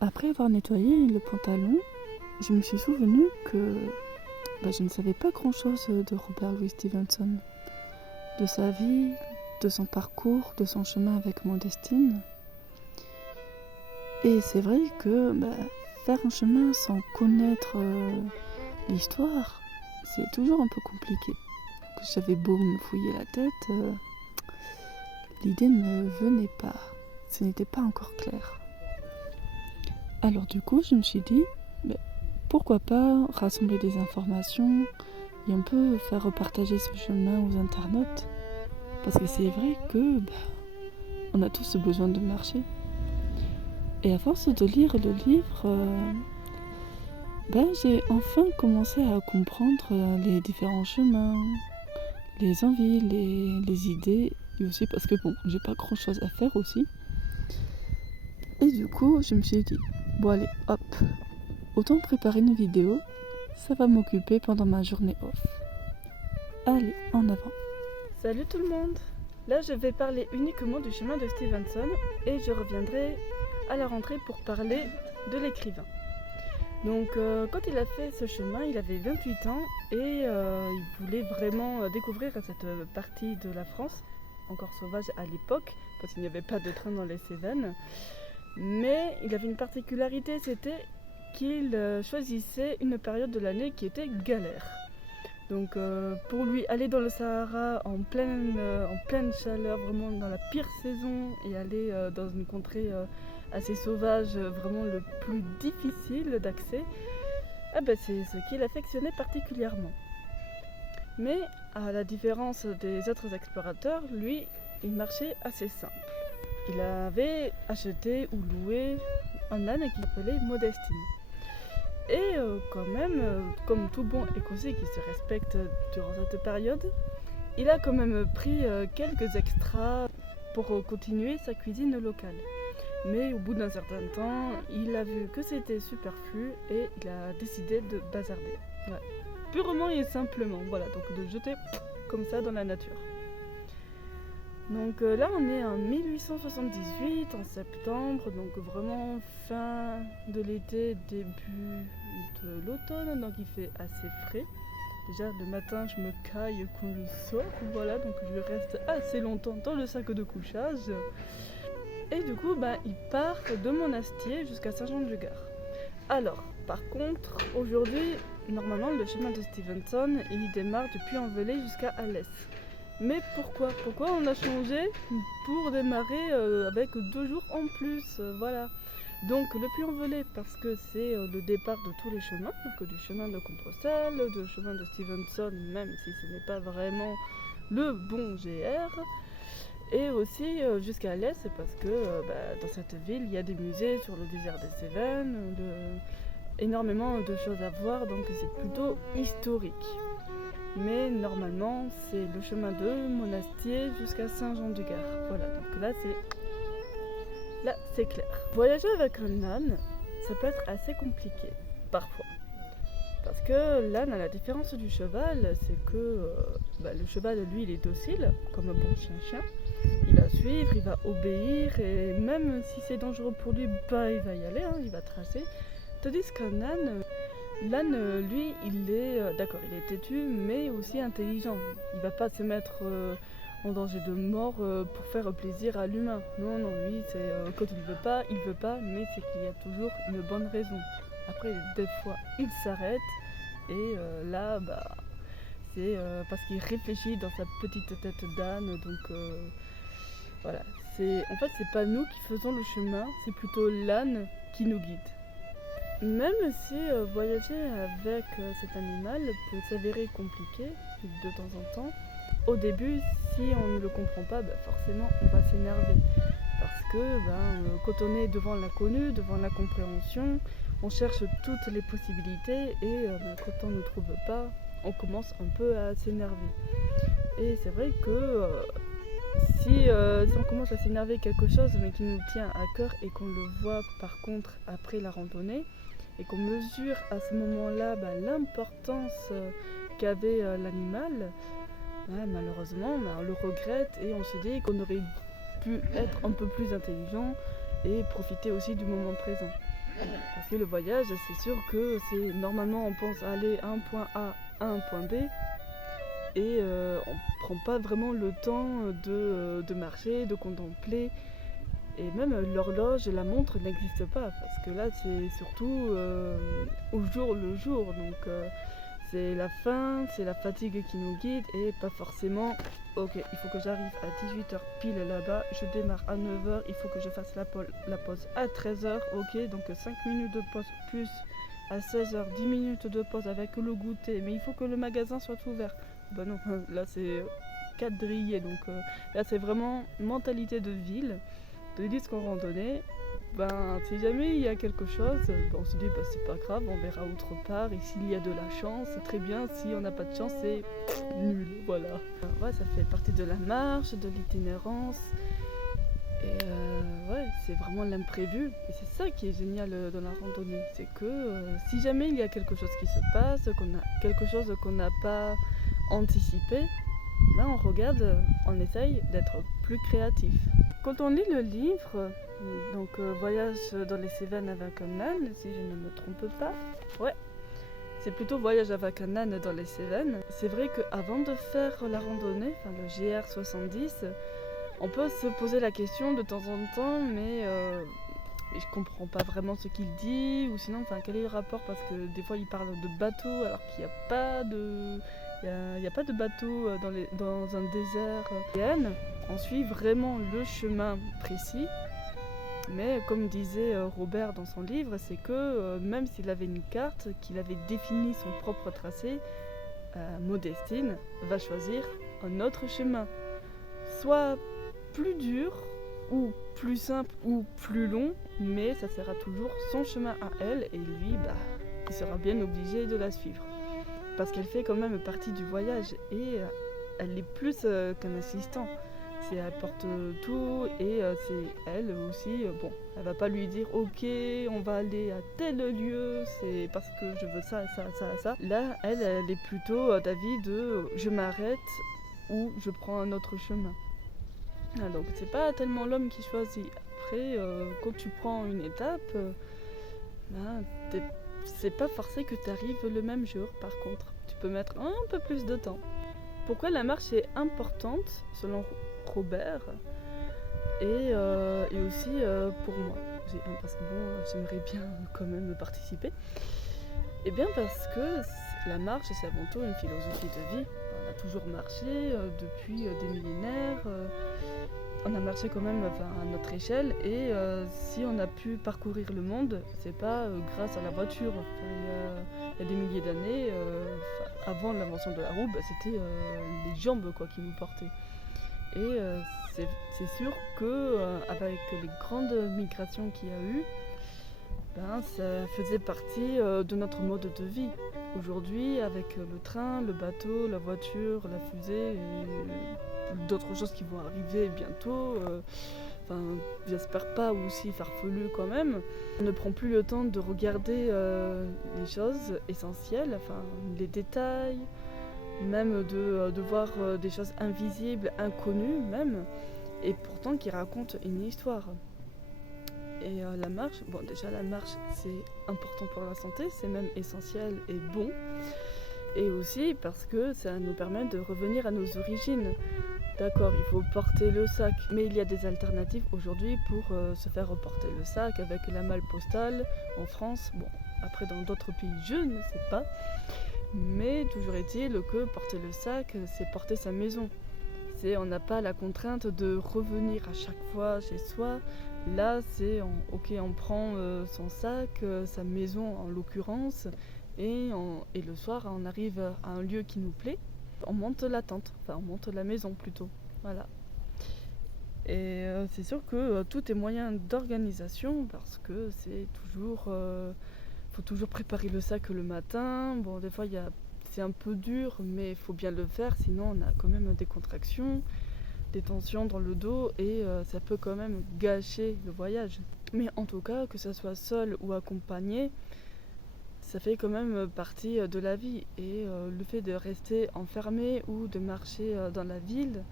Après avoir nettoyé le pantalon, je me suis souvenu que je ne savais pas grand-chose de Robert Louis Stevenson, de sa vie, de son parcours, de son chemin avec Modestine. Et c'est vrai que faire un chemin sans connaître l'histoire, c'est toujours un peu compliqué. J'avais beau me fouiller la tête, l'idée ne venait pas. Ce n'était pas encore clair. Alors du coup, je me suis dit, pourquoi pas rassembler des informations et un peu faire repartager ce chemin aux internautes. Parce que c'est vrai que on a tous besoin de marcher. Et à force de lire le livre, j'ai enfin commencé à comprendre les différents chemins, les envies, les idées, et aussi parce que j'ai pas grand chose à faire aussi. Et du coup, je me suis dit, bon allez, hop, autant préparer une vidéo, ça va m'occuper pendant ma journée off. Allez, en avant. Salut tout le monde. Là, je vais parler uniquement du chemin de Stevenson et je reviendrai à la rentrée pour parler de l'écrivain. Donc, quand il a fait ce chemin, il avait 28 ans et il voulait vraiment découvrir cette partie de la France, encore sauvage à l'époque, parce qu'il n'y avait pas de train dans les Cévennes. Mais il avait une particularité, c'était qu'il choisissait une période de l'année qui était galère. Donc pour lui, aller dans le Sahara en pleine chaleur, vraiment dans la pire saison, et aller dans une contrée assez sauvage, vraiment le plus difficile d'accès, c'est ce qu'il affectionnait particulièrement. Mais à la différence des autres explorateurs, lui, il marchait assez simple. Il avait acheté ou loué un âne qu'il appelait Modestine. Et quand même, comme tout bon écossais qui se respecte durant cette période, il a quand même pris quelques extras pour continuer sa cuisine locale. Mais au bout d'un certain temps, il a vu que c'était superflu et il a décidé de bazarder. Ouais. Purement et simplement, voilà, donc de jeter comme ça dans la nature. Donc là on est en 1878, en septembre, donc vraiment fin de l'été, début de l'automne, donc il fait assez frais. Déjà le matin je me caille quand je sors, voilà, donc je reste assez longtemps dans le sac de couchage. Et du coup il part de Monastier jusqu'à Saint-Jean-du-Gard. Alors par contre aujourd'hui, normalement le chemin de Stevenson il démarre de Puy-en-Velay jusqu'à Alès. Mais pourquoi on a changé pour démarrer avec 2 jours en plus, voilà. Donc le Puy-en-Velay parce que c'est le départ de tous les chemins, donc du chemin de Compostelle, du chemin de Stevenson, même si ce n'est pas vraiment le bon GR. Et aussi jusqu'à Alès parce que dans cette ville il y a des musées sur le désert des Cévennes, énormément de choses à voir, donc c'est plutôt historique. Mais normalement c'est le chemin de Monastier jusqu'à Saint-Jean-du-Gard. Voilà, donc là c'est clair. Voyager avec un âne, ça peut être assez compliqué, parfois. Parce que l'âne, à la différence du cheval, c'est que le cheval, lui, il est docile, comme un bon chien-chien. Il va suivre, il va obéir, et même si c'est dangereux pour lui, il va y aller, il va tracer. Tandis qu'un âne... L'âne, lui, il est d'accord, il est têtu, mais aussi intelligent. Il va pas se mettre en danger de mort pour faire plaisir à l'humain. Non, lui, c'est quand il veut pas, mais c'est qu'il y a toujours une bonne raison. Après, des fois, il s'arrête et là, c'est parce qu'il réfléchit dans sa petite tête d'âne. Donc voilà, en fait, c'est pas nous qui faisons le chemin, c'est plutôt l'âne qui nous guide. Même si voyager avec cet animal peut s'avérer compliqué de temps en temps, au début, si on ne le comprend pas, forcément on va s'énerver. Parce que quand on est devant l'inconnu, devant l'incompréhension, on cherche toutes les possibilités et quand on ne trouve pas, on commence un peu à s'énerver. Et c'est vrai que si on commence à s'énerver quelque chose mais qui nous tient à cœur et qu'on le voit par contre après la randonnée, et qu'on mesure à ce moment-là l'importance qu'avait l'animal, malheureusement on le regrette et on se dit qu'on aurait pu être un peu plus intelligent et profiter aussi du moment présent. Parce que le voyage, c'est sûr que c'est normalement on pense aller à un point A à un point B et on prend pas vraiment le temps de marcher, de contempler. Et même l'horloge et la montre n'existent pas parce que là c'est surtout au jour le jour. Donc c'est la faim, c'est la fatigue qui nous guide et pas forcément ok, il faut que j'arrive à 18h pile là-bas, je démarre à 9h, il faut que je fasse la pause à 13h, ok, donc 5 minutes de pause plus à 16h, 10 minutes de pause avec le goûter, mais il faut que le magasin soit ouvert. Bah non, là c'est quadrillé, donc là c'est vraiment mentalité de ville, de disques en randonnée. Ben, si jamais il y a quelque chose, ben, on se dit bah, c'est pas grave, on verra autre part. Et s'il y a de la chance, c'est très bien. Si on n'a pas de chance, c'est nul. Voilà. Ouais, ça fait partie de la marche, de l'itinérance. Et ouais, c'est vraiment l'imprévu. Et c'est ça qui est génial dans la randonnée. C'est que si jamais il y a quelque chose qui se passe, qu'on a quelque chose qu'on n'a pas anticipé, ben on regarde, on essaye d'être plus créatif. Quand on lit le livre, donc Voyage dans les Cévennes avec un âne, si je ne me trompe pas, ouais, c'est plutôt Voyage avec un âne dans les Cévennes. C'est vrai qu'avant de faire la randonnée, enfin le GR70, on peut se poser la question de temps en temps, mais je comprends pas vraiment ce qu'il dit, ou sinon, enfin, quel est le rapport, parce que des fois il parle de bateau alors qu'il n'y a pas de... Il n'y a pas de bateau dans un désert. On suit vraiment le chemin précis, mais comme disait Robert dans son livre, c'est que même s'il avait une carte, qu'il avait défini son propre tracé, Modestine va choisir un autre chemin, soit plus dur, ou plus simple, ou plus long, mais ça sera toujours son chemin à elle, et lui, bah, il sera bien obligé de la suivre. Parce qu'elle fait quand même partie du voyage, et elle est plus qu'un assistant. Elle porte tout et c'est elle aussi, bon, elle va pas lui dire ok, on va aller à tel lieu, c'est parce que je veux ça, ça, ça, ça. Là, elle est plutôt d'avis de je m'arrête ou je prends un autre chemin. Ah, donc c'est pas tellement l'homme qui choisit. Après, quand tu prends une étape, ben, c'est pas forcé que tu arrives le même jour par contre. Tu peux mettre un peu plus de temps. Pourquoi la marche est importante selon Robert et aussi pour moi. Parce que bon, j'aimerais bien quand même participer. Et bien parce que la marche, c'est avant tout une philosophie de vie. On a toujours marché depuis des millénaires. On a marché quand même à notre échelle et si on a pu parcourir le monde, c'est pas grâce à la voiture. Il y a des milliers d'années, avant l'invention de la roue, bah, c'était les jambes quoi, qui nous portaient. Et c'est sûr que avec les grandes migrations qu'il y a eu, ben, ça faisait partie de notre mode de vie. Aujourd'hui, avec le train, le bateau, la voiture, la fusée et d'autres choses qui vont arriver bientôt, j'espère pas aussi farfelu quand même, on ne prend plus le temps de regarder les choses essentielles, enfin les détails, même de voir des choses invisibles, inconnues même, et pourtant qui racontent une histoire. Et la marche, bon déjà la marche c'est important pour la santé, c'est même essentiel et bon, et aussi parce que ça nous permet de revenir à nos origines. D'accord, il faut porter le sac, mais il y a des alternatives aujourd'hui pour se faire reporter le sac avec la malle postale en France. Bon, après dans d'autres pays je ne sais pas, mais toujours est-il que porter le sac c'est porter sa maison. On n'a pas la contrainte de revenir à chaque fois chez soi. Là, ok, on prend son sac, sa maison en l'occurrence, et le soir, on arrive à un lieu qui nous plaît. On monte la tente, enfin on monte la maison plutôt. Voilà. Et c'est sûr que tout est moyen d'organisation parce que c'est toujours... faut toujours préparer le sac le matin. Bon, des fois, c'est un peu dur, mais il faut bien le faire, sinon on a quand même des contractions, des tensions dans le dos et ça peut quand même gâcher le voyage. Mais en tout cas, que ça soit seul ou accompagné, ça fait quand même partie de la vie. Et le fait de rester enfermé ou de marcher dans la ville,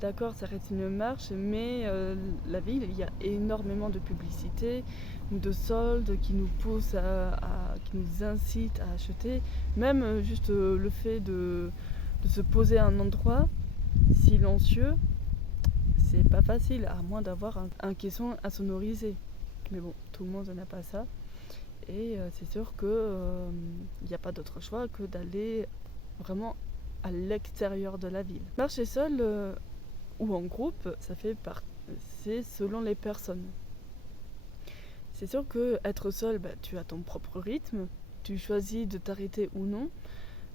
d'accord, ça reste une marche, mais la ville, il y a énormément de publicité, de soldes qui nous poussent qui nous incitent à acheter. Même juste le fait de se poser à un endroit silencieux, c'est pas facile, à moins d'avoir un caisson à sonoriser. Mais bon, tout le monde n'a pas ça. Et c'est sûr qu'il n'y a pas d'autre choix que d'aller vraiment à l'extérieur de la ville. Marcher seul ou en groupe, c'est selon les personnes. C'est sûr que être seul, tu as ton propre rythme, tu choisis de t'arrêter ou non,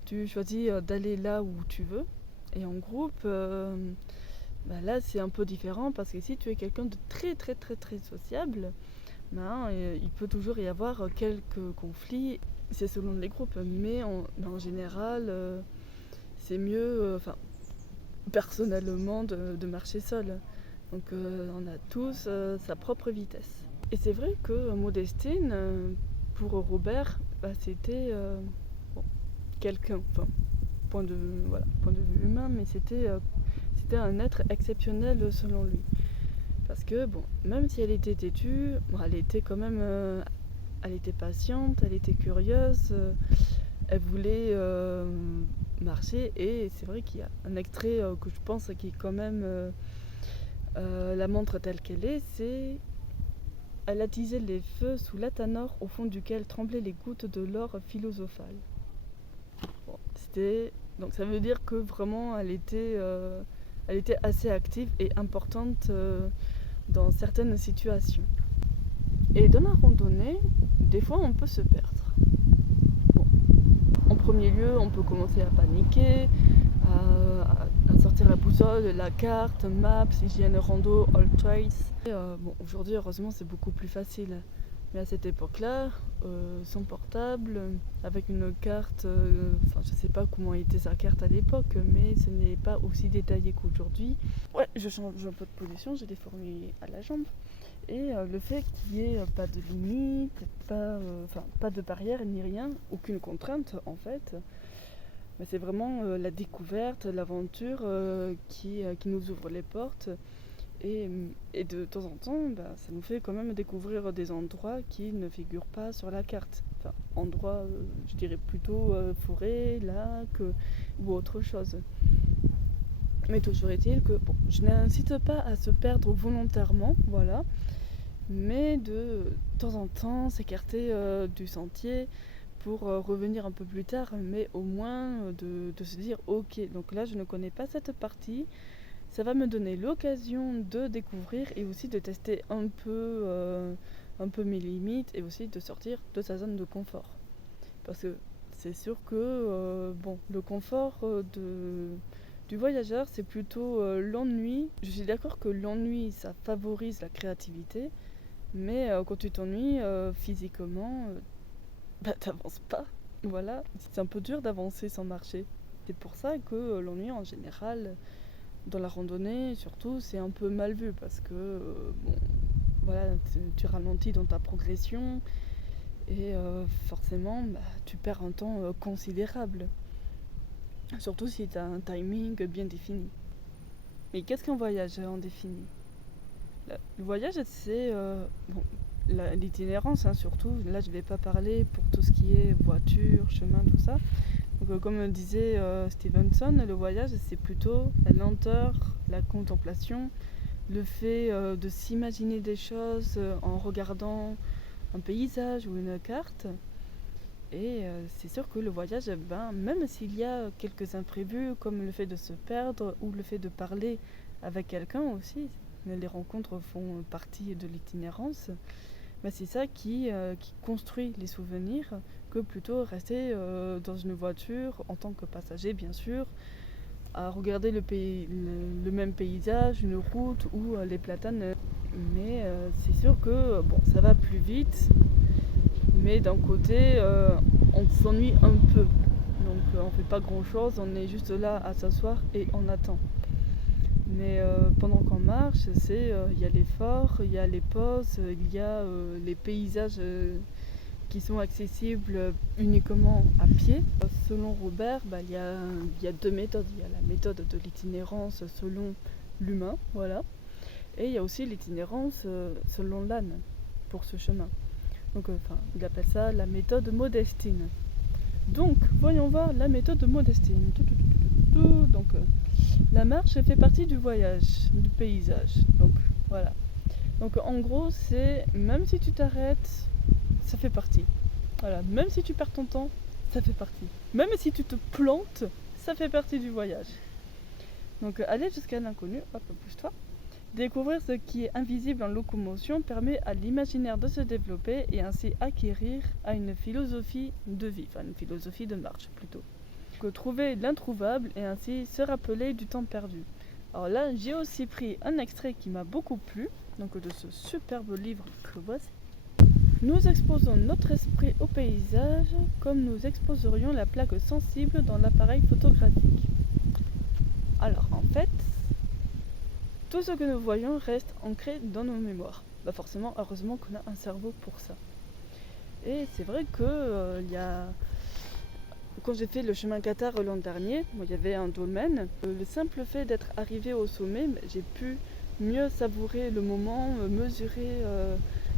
tu choisis d'aller là où tu veux. Et en groupe, là c'est un peu différent parce que si tu es quelqu'un de très très très très sociable, il peut toujours y avoir quelques conflits. C'est selon les groupes, mais en général, c'est mieux, personnellement, de marcher seul. Donc on a tous sa propre vitesse. Et c'est vrai que Modestine, pour Robert, c'était quelqu'un, point de vue humain, mais c'était un être exceptionnel selon lui. Parce que même si elle était têtue, elle était quand même, elle était patiente, elle était curieuse, elle voulait marcher. Et c'est vrai qu'il y a un extrait que je pense qui quand même la montre telle qu'elle est, c'est: elle attisait les feux sous l'athanor au fond duquel tremblaient les gouttes de l'or philosophal. Donc ça veut dire que vraiment elle était assez active et importante dans certaines situations. Et dans la randonnée, des fois on peut se perdre. En premier lieu, on peut commencer à paniquer, à sortir la boussole, la carte, Maps, Hygiène Rando, All Trails. Aujourd'hui, heureusement, c'est beaucoup plus facile. Mais à cette époque-là, son portable, avec une carte, je sais pas comment était sa carte à l'époque, mais ce n'est pas aussi détaillé qu'aujourd'hui. Ouais, je change un peu de position, j'ai des fourmis à la jambe. Et le fait qu'il n'y ait pas de limite, pas de barrière ni rien, aucune contrainte en fait, c'est vraiment la découverte, l'aventure qui nous ouvre les portes. Et de temps en temps, ça nous fait quand même découvrir des endroits qui ne figurent pas sur la carte. Endroits, je dirais plutôt forêt, lac ou autre chose. Mais toujours est-il que je n'incite pas à se perdre volontairement, voilà, mais de temps en temps s'écarter du sentier pour revenir un peu plus tard, mais au moins de se dire ok, donc là je ne connais pas cette partie, ça va me donner l'occasion de découvrir et aussi de tester un peu mes limites et aussi de sortir de sa zone de confort. Parce que c'est sûr que le confort du voyageur, c'est plutôt l'ennui. Je suis d'accord que l'ennui, ça favorise la créativité, mais quand tu t'ennuies physiquement, t'avances pas. Voilà, c'est un peu dur d'avancer sans marcher. C'est pour ça que l'ennui en général, dans la randonnée surtout, c'est un peu mal vu parce que tu ralentis dans ta progression et forcément tu perds un temps considérable. Surtout si tu as un timing bien défini. Mais qu'est-ce qu'un voyage en défini ? Le voyage, c'est l'itinérance, surtout. Là, je ne vais pas parler pour tout ce qui est voiture, chemin, tout ça. Donc, comme disait Stevenson, le voyage, c'est plutôt la lenteur, la contemplation, le fait de s'imaginer des choses en regardant un paysage ou une carte. Et c'est sûr que le voyage, même s'il y a quelques imprévus, comme le fait de se perdre ou le fait de parler avec quelqu'un aussi, les rencontres font partie de l'itinérance, c'est ça qui construit les souvenirs, que plutôt rester dans une voiture en tant que passager, bien sûr, à regarder le même paysage, une route ou les platanes. Mais c'est sûr que ça va plus vite, mais d'un côté on s'ennuie un peu, donc on fait pas grand chose, on est juste là à s'asseoir et on attend. Mais pendant qu'on marche, il y a l'effort, il y a les pauses, il y a les paysages qui sont accessibles uniquement à pied. Selon Robert, il y a deux méthodes. Il y a la méthode de l'itinérance selon l'humain, voilà. Et il y a aussi l'itinérance selon l'âne pour ce chemin. Donc, il appelle ça la méthode Modestine. Donc, voyons voir la méthode Modestine. Donc, la marche fait partie du voyage, du paysage. Donc, voilà. Donc, en gros, c'est même si tu t'arrêtes, ça fait partie. Voilà, même si tu perds ton temps, ça fait partie. Même si tu te plantes, ça fait partie du voyage. Donc, aller jusqu'à l'inconnu, hop, bouge-toi. Découvrir ce qui est invisible en locomotion permet à l'imaginaire de se développer et ainsi acquérir à une philosophie de vie, enfin une philosophie de marche plutôt. Que trouver l'introuvable et ainsi se rappeler du temps perdu. Alors là, j'ai aussi pris un extrait qui m'a beaucoup plu, donc de ce superbe livre que voici. Nous exposons notre esprit au paysage comme nous exposerions la plaque sensible dans l'appareil photographique. Alors en fait, tout ce que nous voyons reste ancré dans nos mémoires. Forcément, heureusement qu'on a un cerveau pour ça. Et c'est vrai que quand j'ai fait le chemin Qatar l'an dernier, il y avait un dolmen. Le simple fait d'être arrivé au sommet, j'ai pu mieux savourer le moment, mesurer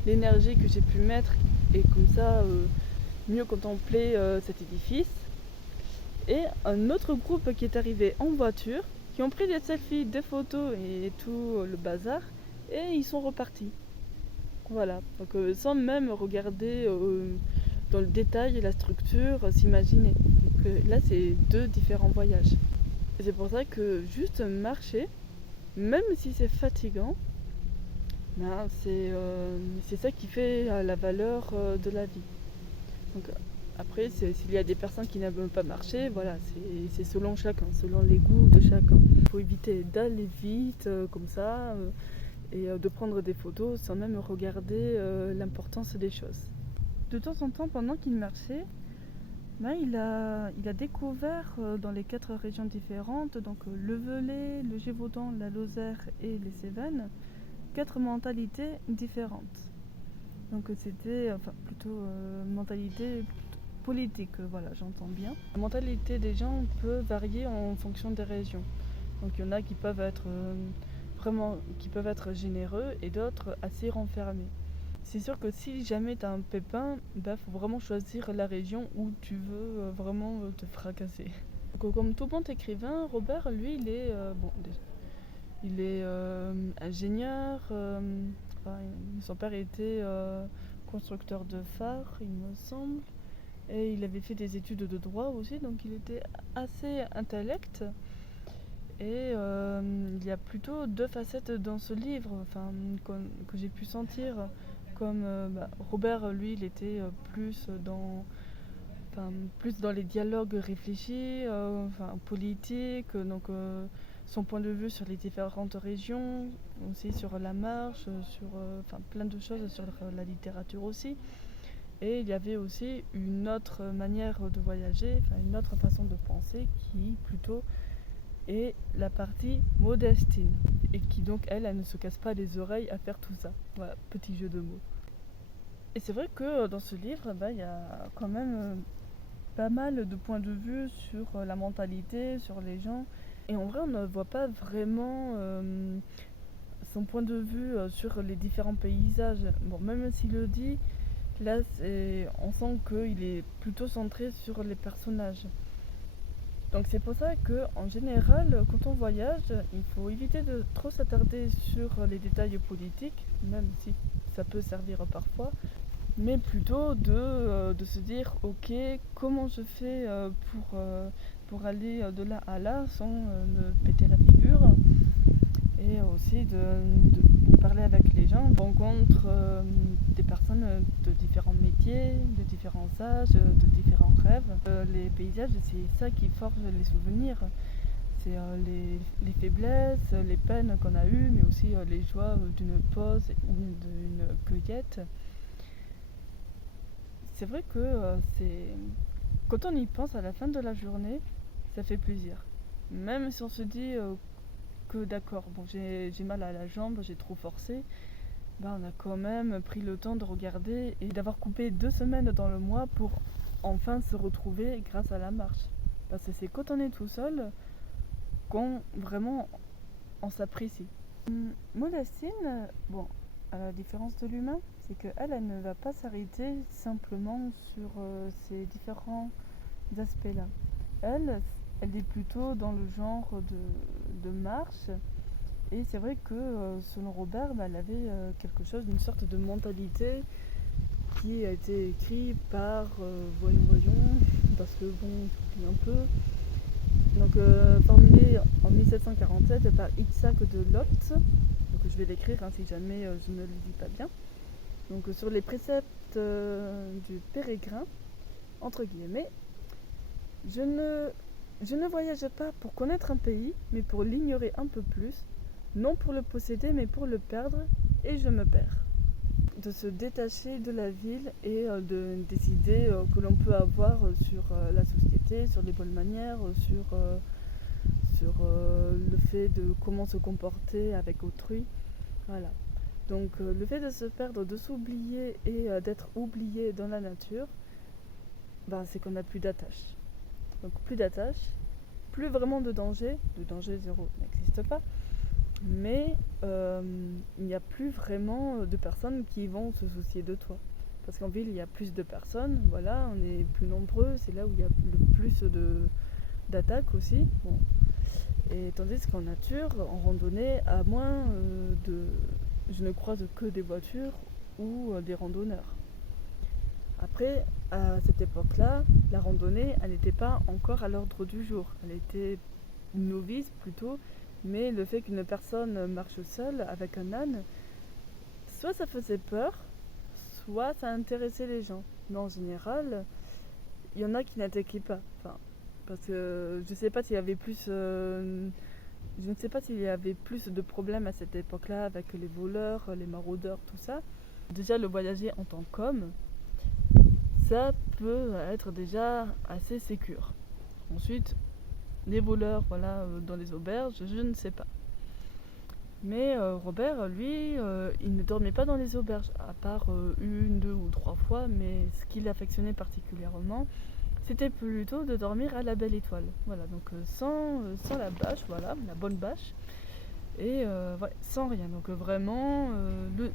l'énergie que j'ai pu mettre et comme ça mieux contempler cet édifice. Et un autre groupe qui est arrivé en voiture, qui ont pris des selfies, des photos et tout le bazar, et ils sont repartis. Voilà, donc sans même regarder dans le détail la structure, s'imaginer. Donc là, c'est deux différents voyages. Et c'est pour ça que juste marcher, même si c'est fatigant, c'est ça qui fait la valeur de la vie. Donc après, s'il y a des personnes qui n'aiment pas marcher, voilà, c'est selon chacun, selon les goûts de chacun. Il faut éviter d'aller vite comme ça et de prendre des photos sans même regarder l'importance des choses. De temps en temps, pendant qu'il marchait, il a découvert dans les 4 régions différentes, donc le Velay, le Gévaudan, la Lozère et les Cévennes, 4 mentalités différentes. Donc c'était plutôt mentalité politique, voilà, j'entends bien. La mentalité des gens peut varier en fonction des régions. Donc il y en a qui peuvent être généreux et d'autres assez renfermés. C'est sûr que si jamais tu as un pépin, faut vraiment choisir la région où tu veux vraiment te fracasser. Donc, comme tout bon écrivain, Robert, lui, il est ingénieur. Son père était constructeur de phares, il me semble. Et il avait fait des études de droit aussi, donc il était assez intellect. Et il y a plutôt 2 facettes dans ce livre que j'ai pu sentir. Comme Robert, lui, il était plus dans les dialogues réfléchis, politiques, donc son point de vue sur les différentes régions, aussi sur la marche, sur plein de choses, sur la littérature aussi. Et il y avait aussi une autre manière de voyager, une autre façon de penser qui plutôt est la partie Modestine. Et qui donc, elle ne se casse pas les oreilles à faire tout ça. Voilà, petit jeu de mots. Et c'est vrai que dans ce livre, il y a quand même pas mal de points de vue sur la mentalité, sur les gens. Et en vrai, on ne voit pas vraiment son point de vue sur les différents paysages. Bon, même s'il le dit, là, on sent qu'il est plutôt centré sur les personnages. Donc c'est pour ça qu'en général, quand on voyage, il faut éviter de trop s'attarder sur les détails politiques, même si ça peut servir parfois, mais plutôt de se dire, ok, comment je fais pour aller de là à là sans me péter la figure, et aussi de parler avec les gens. On rencontre des personnes de différents métiers, de différents âges, de différents rêves. Les paysages, c'est ça qui forge les souvenirs. C'est les faiblesses, les peines qu'on a eues, mais aussi les joies d'une pause ou d'une cueillette. C'est vrai que quand on y pense à la fin de la journée, ça fait plaisir. Même si on se dit que d'accord, j'ai mal à la jambe, j'ai trop forcé, on a quand même pris le temps de regarder et d'avoir coupé 2 semaines dans le mois pour enfin se retrouver grâce à la marche. Parce que c'est quand on est tout seul qu'on vraiment on s'apprécie. Modestine, bon, à la différence de l'humain, c'est qu'elle ne va pas s'arrêter simplement sur ces différents aspects-là. Elle est plutôt dans le genre de marche. Et c'est vrai que selon Robert, elle avait quelque chose, une sorte de mentalité qui a été écrite par, voyons, parce que bon, j'oublie un peu. Donc formulé en 1747 par Isaac de Lot. Donc je vais l'écrire si jamais je ne le dis pas bien. Donc sur les préceptes du pèlerin, entre guillemets, je ne voyage pas pour connaître un pays, mais pour l'ignorer un peu plus, non pour le posséder, mais pour le perdre, et je me perds. De se détacher de la ville et des idées que l'on peut avoir sur la société, sur les bonnes manières, sur le fait de comment se comporter avec autrui. Voilà. Donc le fait de se perdre, de s'oublier et d'être oublié dans la nature, c'est qu'on n'a plus d'attache. Donc plus d'attache, plus vraiment de danger zéro n'existe pas, mais il n'y a plus vraiment de personnes qui vont se soucier de toi. Parce qu'en ville, il y a plus de personnes, voilà, on est plus nombreux, c'est là où il y a le plus d'attaques aussi. Bon. Et tandis qu'en nature, en randonnée, à moins je ne croise que des voitures ou des randonneurs. Après, à cette époque-là, la randonnée, elle n'était pas encore à l'ordre du jour. Elle était novice plutôt, mais le fait qu'une personne marche seule avec un âne, soit ça faisait peur, soit ça intéressait les gens. Mais en général, il y en a qui n'attaquaient pas. Parce que je ne sais pas s'il y avait plus... je ne sais pas s'il y avait plus de problèmes à cette époque-là avec les voleurs, les maraudeurs, tout ça. Déjà, le voyager en tant qu'homme, ça peut être déjà assez sécure. Ensuite, les voleurs, dans les auberges, je ne sais pas. Mais Robert, lui, il ne dormait pas dans les auberges, à part une, deux ou trois fois, mais ce qu'il affectionnait particulièrement, c'était plutôt de dormir à la Belle Étoile. Voilà, donc sans la bâche, la bonne bâche, et sans rien. Donc vraiment,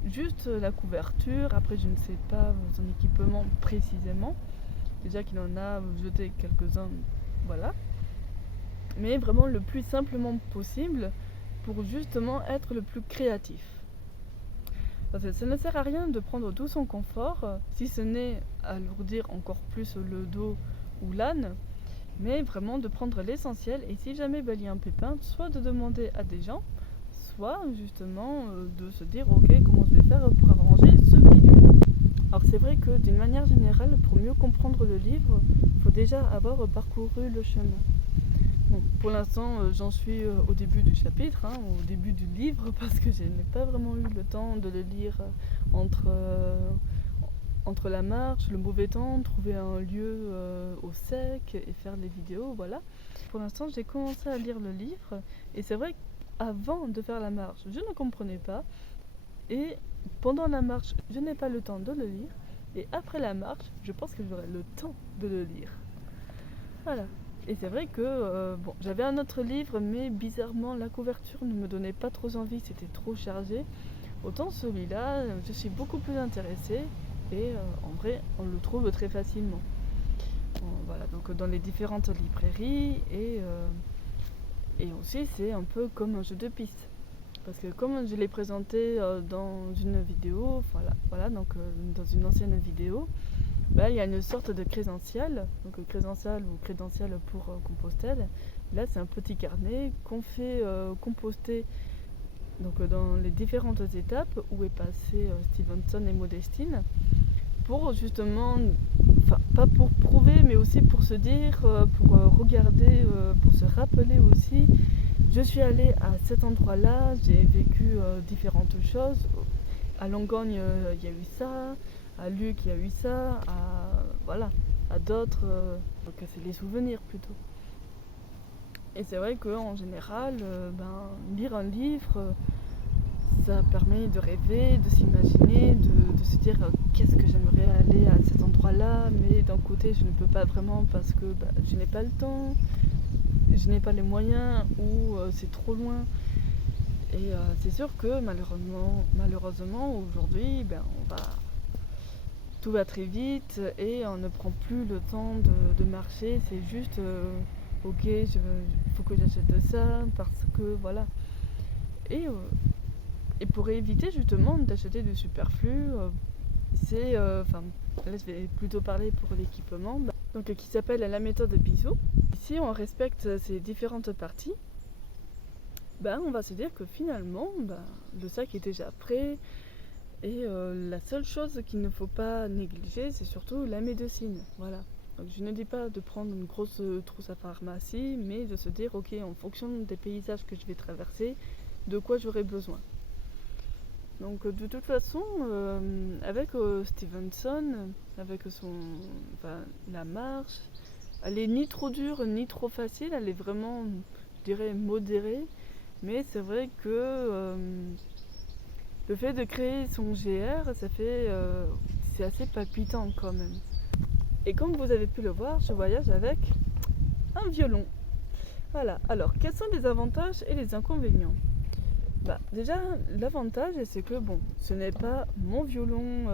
juste la couverture. Après, je ne sais pas son équipement précisément. Déjà qu'il en a jeté quelques-uns, voilà. Mais vraiment le plus simplement possible pour justement être le plus créatif. Parce que ça ne sert à rien de prendre tout son confort, si ce n'est alourdir encore plus le dos ou l'âne, mais vraiment de prendre l'essentiel, et si jamais il y a un pépin, soit de demander à des gens, soit justement de se dire ok, comment je vais faire pour arranger ce bidule. Alors c'est vrai que d'une manière générale, pour mieux comprendre le livre, il faut déjà avoir parcouru le chemin. Bon, pour l'instant j'en suis au début du chapitre, au début du livre, parce que je n'ai pas vraiment eu le temps de le lire entre la marche, le mauvais temps, trouver un lieu au sec et faire les vidéos, voilà. Pour l'instant, j'ai commencé à lire le livre, et c'est vrai qu'avant de faire la marche, je ne comprenais pas, et pendant la marche, je n'ai pas le temps de le lire, et après la marche, je pense que j'aurai le temps de le lire. Voilà. Et c'est vrai que j'avais un autre livre, mais bizarrement, la couverture ne me donnait pas trop envie, c'était trop chargé. Autant celui-là, je suis beaucoup plus intéressée. Et en vrai, on le trouve très facilement. Voilà, donc dans les différentes librairies, et aussi c'est un peu comme un jeu de piste. Parce que comme je l'ai présenté dans une vidéo, donc dans une ancienne vidéo, il y a une sorte de crédential, donc crédential ou crédential pour Compostelle. Là, c'est un petit carnet qu'on fait composter donc, dans les différentes étapes où est passé Stevenson et Modestine, pour justement, pas pour prouver, mais aussi pour se dire, pour regarder, pour se rappeler aussi, je suis allée à cet endroit-là, j'ai vécu différentes choses. À Langogne, il y a eu ça, à Luc, il y a eu ça, à d'autres, donc c'est les souvenirs plutôt. Et c'est vrai qu'en général, lire un livre, ça permet de rêver, de s'imaginer, de se dire qu'est-ce que j'aimerais aller à cet endroit-là, mais d'un côté je ne peux pas vraiment parce que je n'ai pas le temps, je n'ai pas les moyens, ou c'est trop loin. Et c'est sûr que malheureusement aujourd'hui, tout va très vite et on ne prend plus le temps de marcher. C'est juste, ok, il faut que j'achète ça parce que voilà. Et, euh, et pour éviter justement d'acheter du superflu, là je vais plutôt parler pour l'équipement, qui s'appelle la méthode bisou. Si on respecte ces différentes parties, on va se dire que finalement, le sac est déjà prêt. Et la seule chose qu'il ne faut pas négliger, c'est surtout la médecine. Voilà. Donc, je ne dis pas de prendre une grosse trousse à pharmacie, mais de se dire, ok, en fonction des paysages que je vais traverser, de quoi j'aurai besoin. Donc de toute façon, avec Stevenson, avec la marche, elle est ni trop dure ni trop facile, elle est vraiment, je dirais, modérée. Mais c'est vrai que le fait de créer son GR, c'est assez palpitant quand même. Et comme vous avez pu le voir, je voyage avec un violon. Voilà. Alors, quels sont les avantages et les inconvénients ? Déjà, l'avantage, c'est que ce n'est pas mon violon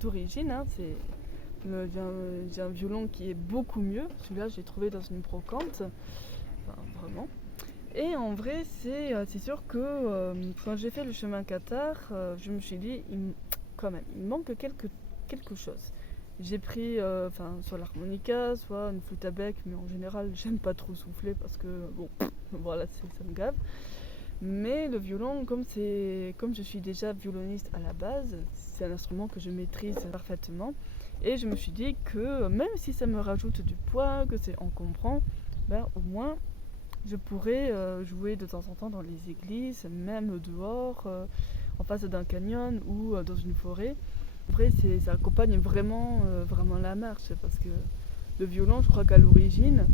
d'origine. J'ai un violon qui est beaucoup mieux. Celui-là, j'ai trouvé dans une brocante. Enfin, vraiment. Et en vrai, c'est sûr que quand j'ai fait le chemin Qatar, je me suis dit, quand même, il manque quelque chose. J'ai pris soit l'harmonica, soit une flûte à bec, mais en général, j'aime pas trop souffler parce que, voilà, ça me gave. Mais le violon, comme je suis déjà violoniste à la base, c'est un instrument que je maîtrise parfaitement. Et je me suis dit que même si ça me rajoute du poids, que c'est encombrant, au moins je pourrais jouer de temps en temps dans les églises, même dehors, en face d'un canyon ou dans une forêt. Après, ça accompagne vraiment la marche, parce que le violon, je crois qu'à l'origine,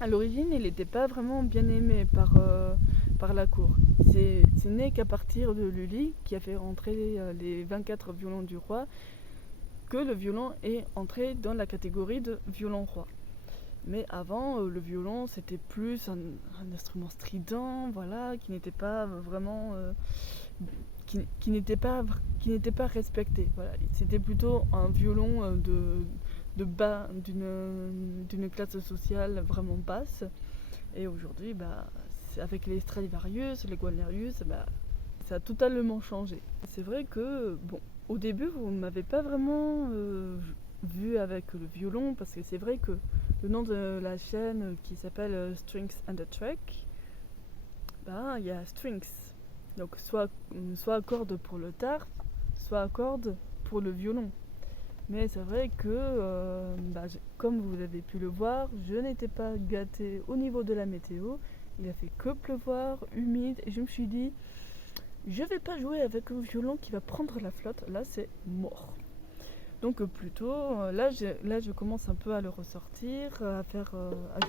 il n'était pas vraiment bien aimé par la cour. C'est né qu'à partir de Lully, qui a fait rentrer les 24 violons du roi, que le violon est entré dans la catégorie de violon roi. Mais avant, le violon, c'était plus un instrument strident, voilà, qui n'était pas vraiment... qui n'était pas respecté. Voilà. C'était plutôt un violon de bas, d'une classe sociale vraiment basse. Et aujourd'hui, avec les Stradivarius, les Guarnerius, ça a totalement changé. C'est vrai que, au début, vous ne m'avez pas vraiment vu avec le violon, parce que c'est vrai que le nom de la chaîne qui s'appelle Strings and a Track, il y a strings. Donc soit cordes pour le tarp, soit cordes pour le violon. Mais c'est vrai que, comme vous avez pu le voir, je n'étais pas gâtée au niveau de la météo. Il a fait que pleuvoir, humide, et je me suis dit, je vais pas jouer avec un violon qui va prendre la flotte, là c'est mort. Donc plutôt, là je commence un peu à le ressortir, à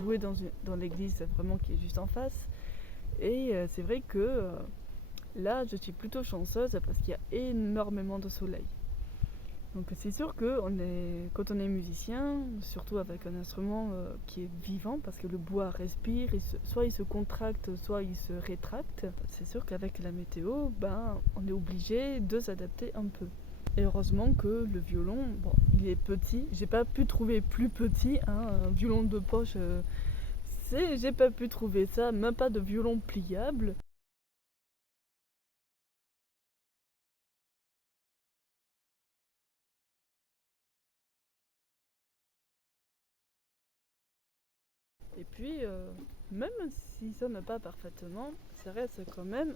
jouer dans l'église vraiment qui est juste en face. Et c'est vrai que là je suis plutôt chanceuse parce qu'il y a énormément de soleil. Donc c'est sûr que quand on est musicien, surtout avec un instrument qui est vivant, parce que le bois respire, soit il se contracte, soit il se rétracte, c'est sûr qu'avec la météo, on est obligé de s'adapter un peu. Et heureusement que le violon, il est petit, j'ai pas pu trouver plus petit, un violon de poche, j'ai pas pu trouver ça, même pas de violon pliable. Et puis, même s'il sonne pas parfaitement, ça reste quand même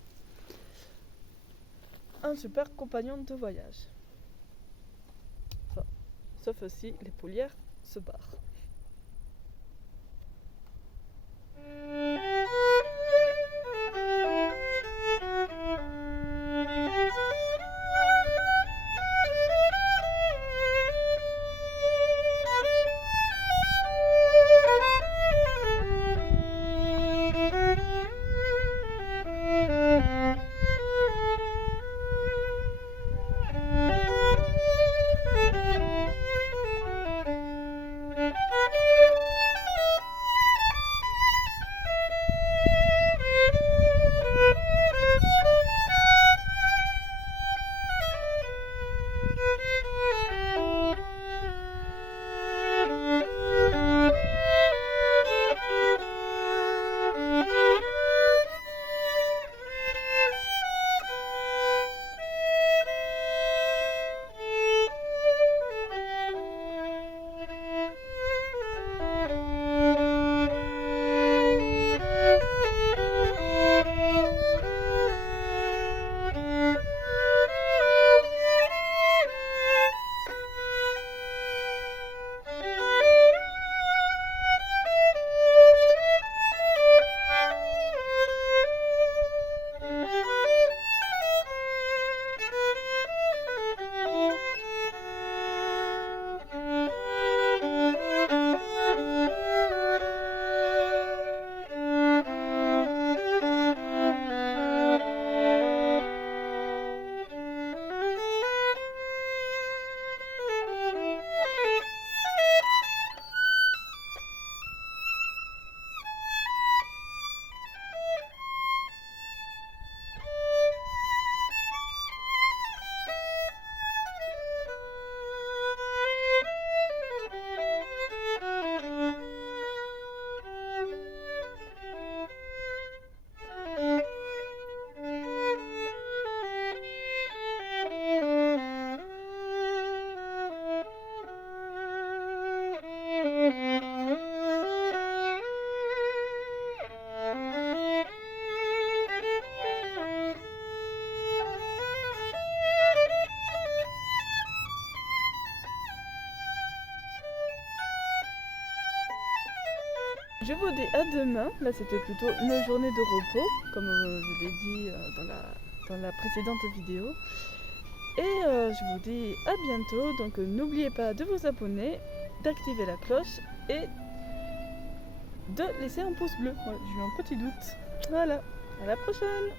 un super compagnon de voyage. Sauf si les poulières se barrent. je vous dis à demain. Là, c'était plutôt une journée de repos, comme je l'ai dit dans la précédente vidéo. Et je vous dis à bientôt. Donc, n'oubliez pas de vous abonner, d'activer la cloche et de laisser un pouce bleu. Ouais, j'ai eu un petit doute. Voilà, à la prochaine!